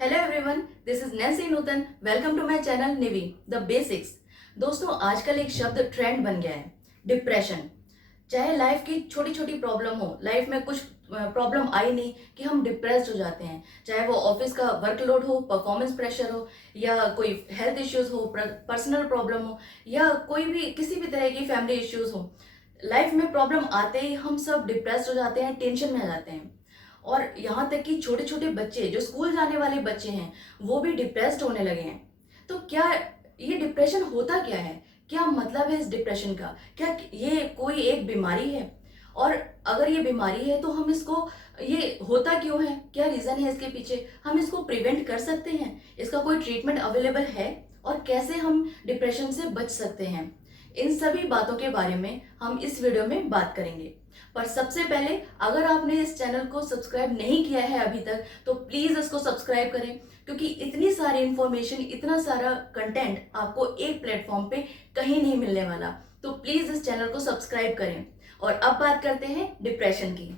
Hello everyone, this is Nancy Nutan. Welcome to my channel Nivi the basics. दोस्तों, आजकल एक शब्द ट्रेंड बन गया है, डिप्रेशन। चाहे लाइफ की छोटी छोटी प्रॉब्लम हो, लाइफ में कुछ प्रॉब्लम आई नहीं कि हम डिप्रेस्ड हो जाते हैं। चाहे वो ऑफिस का वर्कलोड हो, परफॉर्मेंस प्रेशर हो, या कोई हेल्थ इश्यूज हो, पर्सनल प्रॉब्लम हो, या कोई भी किसी भी तरह की फैमिली इश्यूज हो। लाइफ में प्रॉब्लम आते ही हम सब डिप्रेस्ड हो जाते हैं, टेंशन में आ जाते हैं। और यहाँ तक कि छोटे छोटे बच्चे जो स्कूल जाने वाले बच्चे हैं, वो भी डिप्रेस्ड होने लगे हैं। तो क्या ये डिप्रेशन होता क्या है? क्या मतलब है इस डिप्रेशन का? क्या ये कोई एक बीमारी है? और अगर ये बीमारी है तो हम इसको, ये होता क्यों है, क्या रीजन है इसके पीछे? हम इसको प्रिवेंट कर सकते हैं? इसका कोई ट्रीटमेंट अवेलेबल है? और कैसे हम डिप्रेशन से बच सकते हैं? इन सभी बातों के बारे में हम इस वीडियो में बात करेंगे। पर सबसे पहले, अगर आपने इस चैनल को सब्सक्राइब नहीं किया है अभी तक, तो प्लीज इसको सब्सक्राइब करें, क्योंकि इतनी सारी इंफॉर्मेशन, इतना सारा कंटेंट आपको एक प्लेटफॉर्म पे कहीं नहीं मिलने वाला। तो प्लीज इस चैनल को सब्सक्राइब करें। और अब बात करते हैं डिप्रेशन की।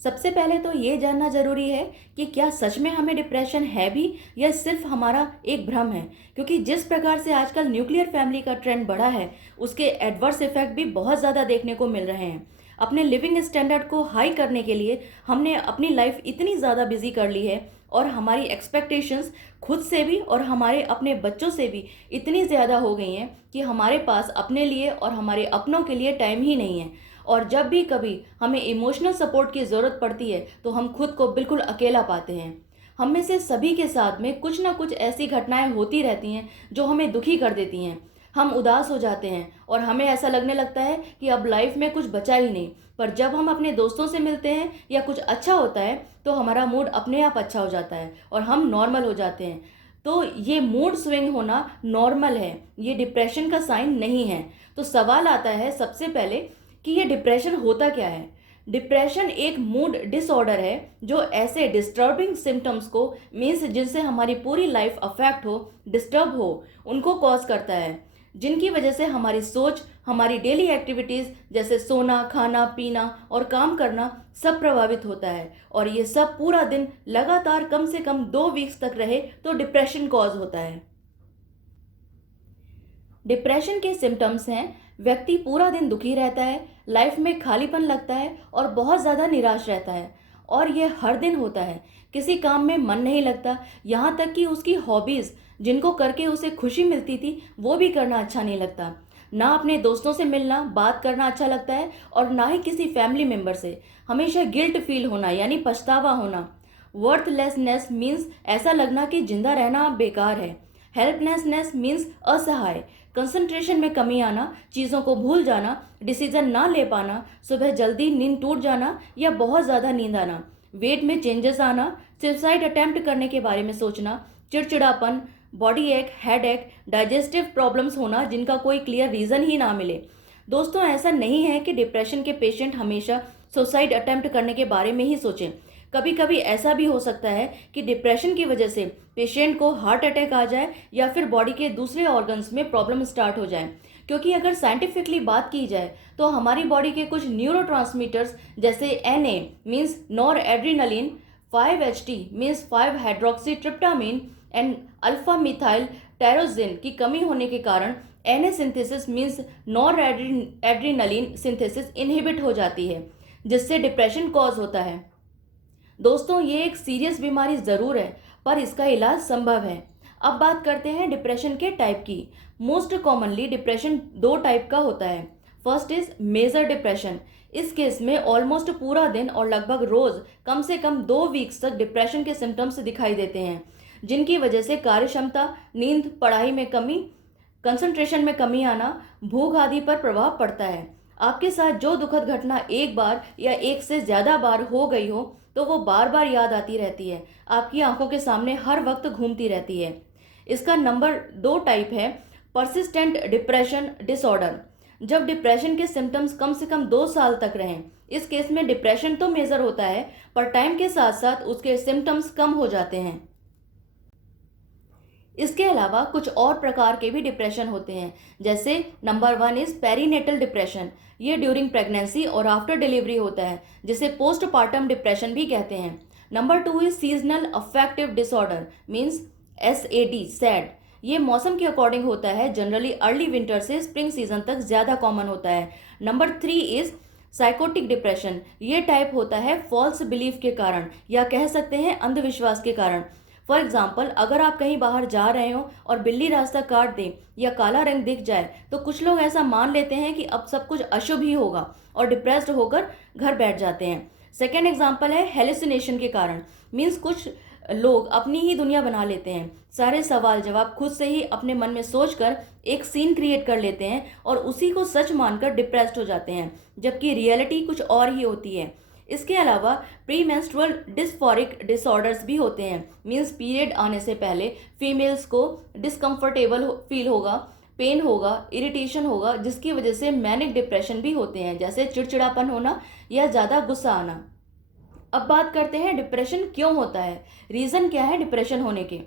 सबसे पहले तो ये जानना जरूरी है कि क्या सच में हमें डिप्रेशन है भी, या सिर्फ हमारा एक भ्रम है। क्योंकि जिस प्रकार से आजकल न्यूक्लियर फैमिली का ट्रेंड बढ़ा है, उसके एडवर्स इफेक्ट भी बहुत ज़्यादा देखने को मिल रहे हैं। अपने लिविंग स्टैंडर्ड को हाई करने के लिए हमने अपनी लाइफ इतनी ज़्यादा बिजी कर ली है, और हमारी एक्सपेक्टेशंस खुद से भी और हमारे अपने बच्चों से भी इतनी ज़्यादा हो गई हैं कि हमारे पास अपने लिए और हमारे अपनों के लिए टाइम ही नहीं है। और जब भी कभी हमें इमोशनल सपोर्ट की ज़रूरत पड़ती है, तो हम खुद को बिल्कुल अकेला पाते हैं। हम में से सभी के साथ में कुछ ना कुछ ऐसी घटनाएं होती रहती हैं जो हमें दुखी कर देती हैं। हम उदास हो जाते हैं और हमें ऐसा लगने लगता है कि अब लाइफ में कुछ बचा ही नहीं। पर जब हम अपने दोस्तों से मिलते हैं या कुछ अच्छा होता है, तो हमारा मूड अपने आप अच्छा हो जाता है और हम नॉर्मल हो जाते हैं। तो ये मूड स्विंग होना नॉर्मल है, ये डिप्रेशन का साइन नहीं है। तो सवाल आता है सबसे पहले कि ये डिप्रेशन होता क्या है। डिप्रेशन एक मूड डिसऑर्डर है जो ऐसे डिस्टर्बिंग सिम्टम्स को, मीन्स जिनसे हमारी पूरी लाइफ अफेक्ट हो, डिस्टर्ब हो, उनको कॉज करता है। जिनकी वजह से हमारी सोच, हमारी डेली एक्टिविटीज़ जैसे सोना, खाना, पीना और काम करना सब प्रभावित होता है। और ये सब पूरा दिन लगातार कम से कम 2 वीक्स तक रहे तो डिप्रेशन कॉज होता है। डिप्रेशन के सिम्टम्स हैं: व्यक्ति पूरा दिन दुखी रहता है, लाइफ में खालीपन लगता है और बहुत ज़्यादा निराश रहता है। और ये हर दिन होता है। किसी काम में मन नहीं लगता, यहाँ तक कि उसकी हॉबीज़, जिनको करके उसे खुशी मिलती थी, वो भी करना अच्छा नहीं लगता। ना अपने दोस्तों से मिलना, बात करना अच्छा लगता है, और ना ही किसी फैमिली मेम्बर से। हमेशा गिल्ट फील होना, यानी पछतावा होना। वर्थलेसनेस मीन्स ऐसा लगना कि जिंदा रहना बेकार है। हेल्पलेसनेस मीन्स असहाय। कंसंट्रेशन में कमी आना, चीज़ों को भूल जाना, डिसीजन ना ले पाना, सुबह जल्दी नींद टूट जाना या बहुत ज़्यादा नींद आना, वेट में चेंजेस आना, सुसाइड अटेम्प्ट करने के बारे में सोचना, चिड़चिड़ापन, बॉडी एक, हेड एक, डाइजेस्टिव प्रॉब्लम्स होना जिनका कोई क्लियर रीज़न ही ना मिले। दोस्तों, ऐसा नहीं है कि डिप्रेशन के पेशेंट हमेशा सुसाइड अटेम्प्ट करने के बारे में ही सोचें। कभी कभी ऐसा भी हो सकता है कि डिप्रेशन की वजह से पेशेंट को हार्ट अटैक आ जाए या फिर बॉडी के दूसरे ऑर्गन्स में प्रॉब्लम स्टार्ट हो जाए। क्योंकि अगर साइंटिफिकली बात की जाए तो हमारी बॉडी के कुछ न्यूरोट्रांसमीटर्स जैसे Na means noradrenaline, 5-HT means five hydroxy and alpha methyl tyrosine की कमी होने के कारण Na synthesis means noradrenaline synthesis inhibit हो जाती है, जिससे डिप्रेशन कॉज होता है। दोस्तों, ये एक सीरियस बीमारी ज़रूर है, पर इसका इलाज संभव है। अब बात करते हैं डिप्रेशन के टाइप की। मोस्ट कॉमनली डिप्रेशन 2 टाइप का होता है। First is major depression. इस केस में ऑलमोस्ट पूरा दिन और लगभग रोज कम से कम 2 वीक्स तक डिप्रेशन के सिम्टम्स दिखाई देते हैं, जिनकी वजह से कार्य क्षमता, नींद, पढ़ाई में कमी, कंसंट्रेशन में कमी आना, भूख आदि पर प्रभाव पड़ता है। आपके साथ जो दुखद घटना एक बार या एक से ज़्यादा बार हो गई हो, तो वो बार बार याद आती रहती है, आपकी आंखों के सामने हर वक्त घूमती रहती है। इसका नंबर 2 टाइप है, परसिस्टेंट डिप्रेशन डिसऑर्डर। जब डिप्रेशन के सिम्टम्स कम से कम 2 साल तक रहें। इस केस में डिप्रेशन तो मेजर होता है, पर टाइम के साथ साथ उसके सिम्टम्स कम हो जाते हैं। इसके अलावा कुछ और प्रकार के भी डिप्रेशन होते हैं, जैसे नंबर 1 इज पेरीनेटल डिप्रेशन। ये ड्यूरिंग प्रेगनेंसी और आफ्टर डिलीवरी होता है, जिसे पोस्टपार्टम डिप्रेशन भी कहते हैं। Number 2 is seasonal affective disorder, means SAD, sad. ये मौसम के अकॉर्डिंग होता है, जनरली अर्ली विंटर से स्प्रिंग सीजन तक ज़्यादा कॉमन होता है। Number 3 is psychotic depression. ये टाइप होता है फॉल्स बिलीफ के कारण, या कह सकते हैं अंधविश्वास के कारण। फॉर एग्जाम्पल, अगर आप कहीं बाहर जा रहे हो और बिल्ली रास्ता काट दे या काला रंग दिख जाए तो कुछ लोग ऐसा मान लेते हैं कि अब सब कुछ अशुभ ही होगा और डिप्रेस्ड होकर घर बैठ जाते हैं। सेकेंड एग्जाम्पल है हेलुसिनेशन के कारण, मीन्स कुछ लोग अपनी ही दुनिया बना लेते हैं, सारे सवाल जवाब खुद से ही अपने मन में सोचकर एक सीन क्रिएट कर लेते हैं और उसी को सच मानकर डिप्रेस्ड हो जाते हैं, जबकि रियलिटी कुछ और ही होती है। इसके अलावा प्रीमेंस्ट्रुअल डिस्फोरिक डिसऑर्डर्स भी होते हैं, मीन्स पीरियड आने से पहले फीमेल्स को डिस्कम्फर्टेबल फील होगा, पेन होगा, इरिटेशन होगा, जिसकी वजह से मैनिक डिप्रेशन भी होते हैं, जैसे चिड़चिड़ापन होना या ज़्यादा गुस्सा आना। अब बात करते हैं डिप्रेशन क्यों होता है, रीज़न क्या है डिप्रेशन होने के।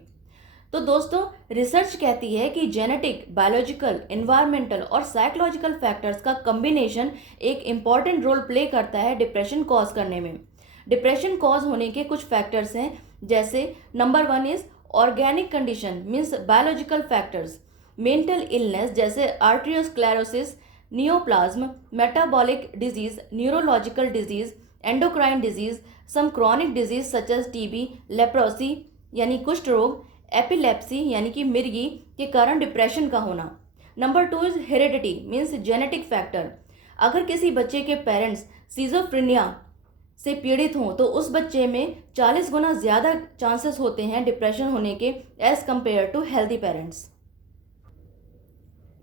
तो दोस्तों, रिसर्च कहती है कि जेनेटिक, बायोलॉजिकल, एनवायरमेंटल और साइकोलॉजिकल फैक्टर्स का कम्बिनेशन एक इम्पॉर्टेंट रोल प्ले करता है डिप्रेशन कॉज करने में। डिप्रेशन कॉज होने के कुछ फैक्टर्स हैं, जैसे number 1 is organic condition, means biological factors. Mental illness जैसे arteriosclerosis, neoplasm, metabolic disease, neurological disease, endocrine disease, some chronic disease such as TB, leprosy यानी कुष्ठ रोग, एपिलेप्सी यानी कि मिर्गी के कारण डिप्रेशन का होना। Number 2 is heredity, means genetic factor. अगर किसी बच्चे के पेरेंट्स सिजोफ्रेनिया से पीड़ित हों तो उस बच्चे में 40 गुना ज़्यादा चांसेस होते हैं डिप्रेशन होने के as compare to healthy parents.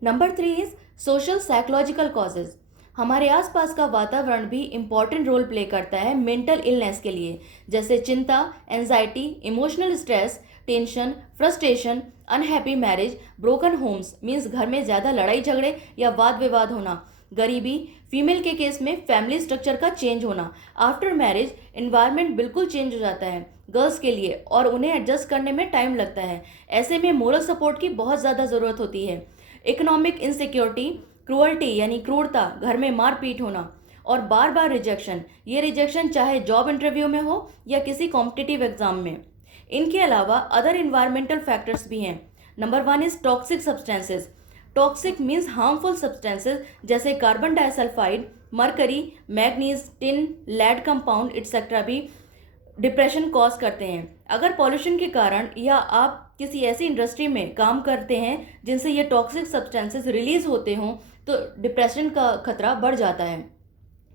Number 3 is social psychological causes. हमारे आसपास का वातावरण भी इम्पॉर्टेंट रोल प्ले करता है मेंटल इलनेस के लिए, जैसे चिंता, anxiety, emotional stress, tension, frustration, unhappy marriage, broken homes, means घर में ज़्यादा लड़ाई झगड़े या वाद विवाद होना, गरीबी, फीमेल के केस में फैमिली स्ट्रक्चर का चेंज होना, आफ्टर मैरिज एनवायरनमेंट बिल्कुल चेंज हो जाता है गर्ल्स के लिए और उन्हें एडजस्ट करने में टाइम लगता है। ऐसे में मोरल सपोर्ट की बहुत ज़्यादा ज़रूरत होती है। इकोनॉमिक इनसिक्योरिटी, क्रूअल्टी यानी क्रूरता, घर में मारपीट होना और बार बार रिजेक्शन, ये रिजेक्शन चाहे जॉब इंटरव्यू में हो या किसी कॉम्पिटिटिव एग्जाम में। इनके अलावा अदर इन्वायरमेंटल फैक्टर्स भी हैं। Number 1 is toxic substances. Toxic means harmful substances जैसे carbon disulphide, mercury, manganese, tin, lead compound etcetera भी डिप्रेशन कॉज करते हैं। अगर पॉल्यूशन के कारण या आप किसी ऐसी इंडस्ट्री में काम करते हैं जिनसे ये टॉक्सिक सब्सटेंसेस रिलीज होते हों तो डिप्रेशन का खतरा बढ़ जाता है।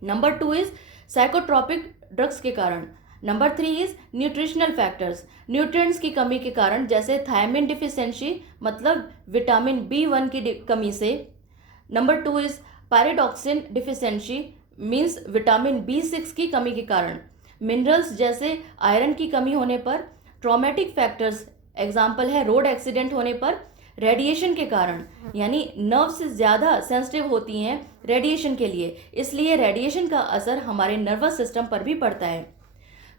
नंबर 2 इज साइकोट्रॉपिक ड्रग्स के कारण। Number 3 is nutritional factors. Nutrients की कमी के कारण, जैसे थायमिन डिफिशिएंसी मतलब विटामिन B1 की कमी से। Number 2 is pyridoxine deficiency means vitamin B6 की कमी के कारण। मिनरल्स जैसे आयरन की कमी होने पर। ट्रॉमेटिक फैक्टर्स एग्जाम्पल है रोड एक्सीडेंट होने पर। रेडिएशन के कारण, यानी नर्व्स ज़्यादा सेंसिटिव होती हैं रेडिएशन के लिए, इसलिए रेडिएशन का असर हमारे नर्वस सिस्टम पर भी पड़ता है।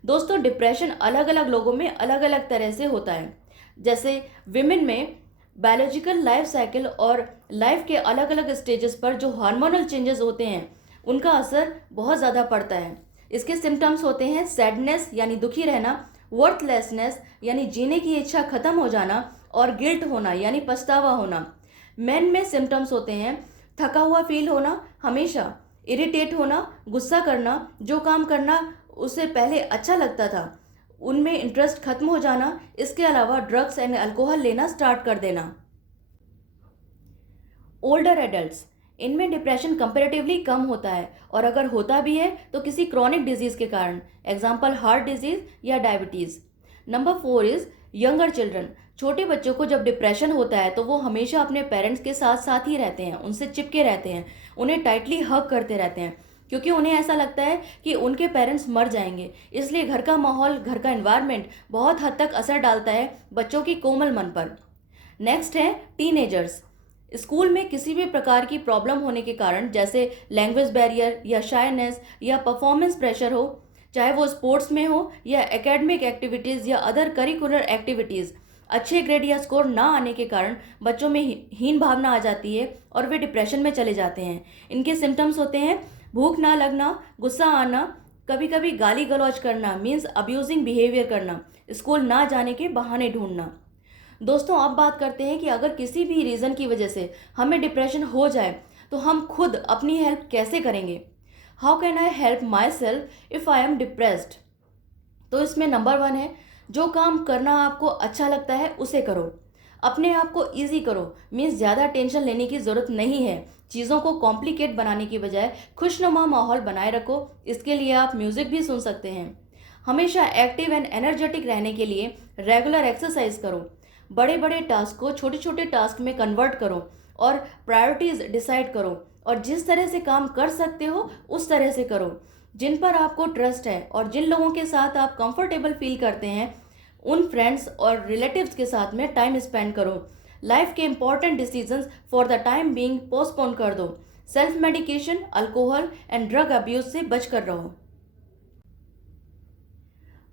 दोस्तों, डिप्रेशन अलग अलग लोगों में अलग अलग तरह से होता है। जैसे विमेन में बायोलॉजिकल लाइफ साइकिल और लाइफ के अलग अलग स्टेजेस पर जो हार्मोनल चेंजेस होते हैं उनका असर बहुत ज़्यादा पड़ता है। इसके सिम्टम्स होते हैं सैडनेस यानी दुखी रहना, वर्थलेसनेस यानी जीने की इच्छा खत्म हो जाना और गिल्ट होना यानी पछतावा होना। मेन में सिम्टम्स होते हैं थका हुआ फील होना हमेशा, इरिटेट होना, गुस्सा करना, जो काम करना उससे पहले अच्छा लगता था उनमें इंटरेस्ट खत्म हो जाना। इसके अलावा ड्रग्स एंड अल्कोहल लेना स्टार्ट कर देना। ओल्डर एडल्ट्स, इनमें डिप्रेशन कंपैरेटिवली कम होता है और अगर होता भी है तो किसी क्रॉनिक डिजीज़ के कारण, एग्जाम्पल हार्ट डिजीज़ या diabetes. Number 4 is younger children. छोटे बच्चों को जब डिप्रेशन होता है तो वो हमेशा अपने पेरेंट्स के साथ साथ ही रहते हैं, उनसे चिपके रहते हैं, उन्हें टाइटली हग करते रहते हैं क्योंकि उन्हें ऐसा लगता है कि उनके पेरेंट्स मर जाएंगे। इसलिए घर का माहौल, घर का एनवायरनमेंट बहुत हद तक असर डालता है बच्चों की कोमल मन पर। नेक्स्ट है टीनेजर्स। स्कूल में किसी भी प्रकार की प्रॉब्लम होने के कारण, जैसे लैंग्वेज बैरियर या शायनेस या परफॉर्मेंस प्रेशर हो, चाहे वो स्पोर्ट्स में हो या एकेडमिक एक्टिविटीज़ या अदर करिकुलर एक्टिविटीज़, अच्छे ग्रेड या स्कोर ना आने के कारण बच्चों में हीन भावना आ जाती है और वे डिप्रेशन में चले जाते हैं। इनके सिम्टम्स होते हैं भूख ना लगना, गुस्सा आना, कभी कभी गाली गलौज करना मीन्स अब्यूजिंग बिहेवियर करना, स्कूल ना जाने के बहाने ढूंढना। दोस्तों, अब बात करते हैं कि अगर किसी भी रीज़न की वजह से हमें डिप्रेशन हो जाए तो हम खुद अपनी हेल्प कैसे करेंगे। How can I help my self if I am depressed. तो इसमें नंबर 1 है, जो काम करना आपको अच्छा लगता है उसे करो। अपने आप को ईजी करो मीन्स ज़्यादा टेंशन लेने की ज़रूरत नहीं है। चीज़ों को कॉम्प्लिकेट बनाने की बजाय खुशनुमा माहौल बनाए रखो। इसके लिए आप म्यूज़िक भी सुन सकते हैं। हमेशा एक्टिव एंड एनर्जेटिक रहने के लिए रेगुलर एक्सरसाइज करो। बड़े बड़े टास्क को छोटे छोटे टास्क में कन्वर्ट करो और प्रायोरिटीज़ डिसाइड करो और जिस तरह से काम कर सकते हो उस तरह से करो। जिन पर आपको ट्रस्ट है और जिन लोगों के साथ आप कंफर्टेबल फील करते हैं उन फ्रेंड्स और रिलेटिव्स के साथ में टाइम स्पेंड करो। लाइफ के important decisions for the time being postpone कर दो। Self medication, alcohol and drug abuse से बच कर रहो।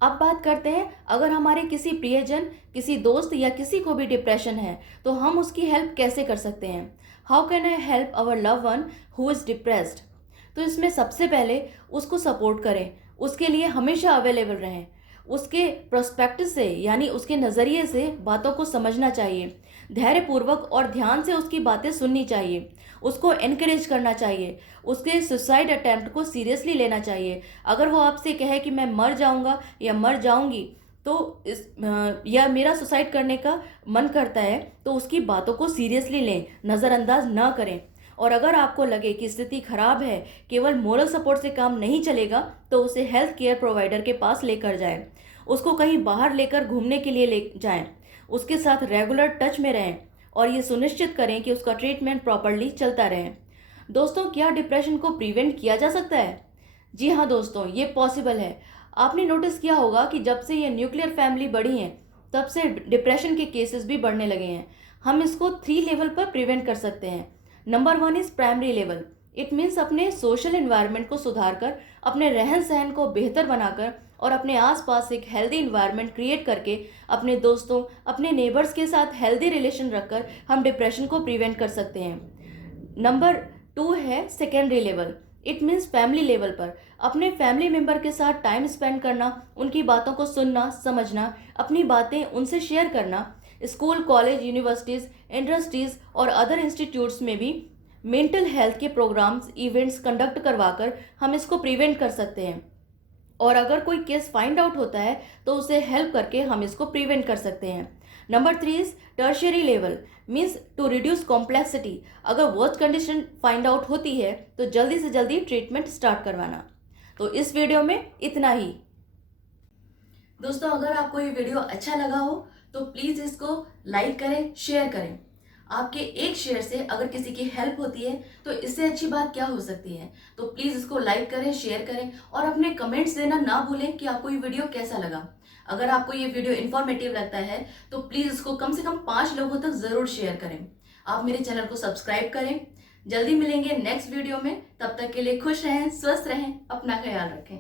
अब बात करते हैं, अगर हमारे किसी प्रियजन, किसी दोस्त या किसी को भी डिप्रेशन है तो हम उसकी हेल्प कैसे कर सकते हैं। How can I help our love one who is depressed. तो इसमें सबसे पहले उसको सपोर्ट करें, उसके लिए हमेशा अवेलेबल रहें, उसके प्रोस्पेक्ट से यानी उसके नज़रिए से बातों को समझना चाहिए, धैर्यपूर्वक और ध्यान से उसकी बातें सुननी चाहिए, उसको एनकरेज करना चाहिए, उसके सुसाइड अटैम्प्ट को सीरियसली लेना चाहिए। अगर वो आपसे कहे कि मैं मर जाऊंगा या मर जाऊंगी तो या मेरा सुसाइड करने का मन करता है तो उसकी बातों को सीरियसली लें, नज़रअंदाज ना करें। और अगर आपको लगे कि स्थिति खराब है, केवल मोरल सपोर्ट से काम नहीं चलेगा, तो उसे हेल्थ केयर प्रोवाइडर के पास लेकर जाएं, उसको कहीं बाहर लेकर घूमने के लिए ले जाएं, उसके साथ रेगुलर टच में रहें और ये सुनिश्चित करें कि उसका ट्रीटमेंट प्रॉपरली चलता रहे। दोस्तों, क्या डिप्रेशन को प्रिवेंट किया जा सकता है? जी हाँ दोस्तों, ये पॉसिबल है। आपने नोटिस किया होगा कि जब से ये न्यूक्लियर फैमिली बढ़ी है तब से डिप्रेशन के केसेस भी बढ़ने लगे हैं। हम इसको 3 लेवल पर प्रिवेंट कर सकते हैं। Number 1 is primary level. It means अपने सोशल इन्वायरमेंट को सुधार कर, अपने रहन सहन को बेहतर बनाकर और अपने आसपास एक हेल्दी इन्वायरमेंट क्रिएट करके अपने दोस्तों, अपने नेबर्स के साथ हेल्दी रिलेशन रखकर हम डिप्रेशन को प्रिवेंट कर सकते हैं। नंबर 2 है secondary level. It means family level पर अपने फैमिली मेम्बर के साथ टाइम स्पेंड करना, उनकी बातों को सुनना, समझना, अपनी बातें उनसे शेयर करना। स्कूल, कॉलेज, यूनिवर्सिटीज़, इंडस्ट्रीज़ और अदर इंस्टीट्यूट्स में भी मेंटल हेल्थ के प्रोग्राम्स, इवेंट्स कंडक्ट करवाकर हम इसको प्रिवेंट कर सकते हैं। और अगर कोई केस फाइंड आउट होता है तो उसे हेल्प करके हम इसको प्रिवेंट कर सकते हैं। Number 3 is tertiary level, means to reduce complexity. अगर वर्स्ट कंडीशन फाइंड आउट होती है तो जल्दी से जल्दी ट्रीटमेंट स्टार्ट करवाना। तो इस वीडियो में इतना ही। दोस्तों, अगर आपको ये वीडियो अच्छा लगा हो तो प्लीज़ इसको लाइक करें, शेयर करें। आपके एक शेयर से अगर किसी की हेल्प होती है तो इससे अच्छी बात क्या हो सकती है। तो प्लीज़ इसको लाइक करें, शेयर करें और अपने कमेंट्स देना ना भूलें कि आपको ये वीडियो कैसा लगा। अगर आपको ये वीडियो इन्फॉर्मेटिव लगता है तो प्लीज़ इसको कम से कम 5 लोगों तक ज़रूर शेयर करें। आप मेरे चैनल को सब्सक्राइब करें। जल्दी मिलेंगे नेक्स्ट वीडियो में। तब तक के लिए खुश रहें, स्वस्थ रहें, अपना ख्याल रखें।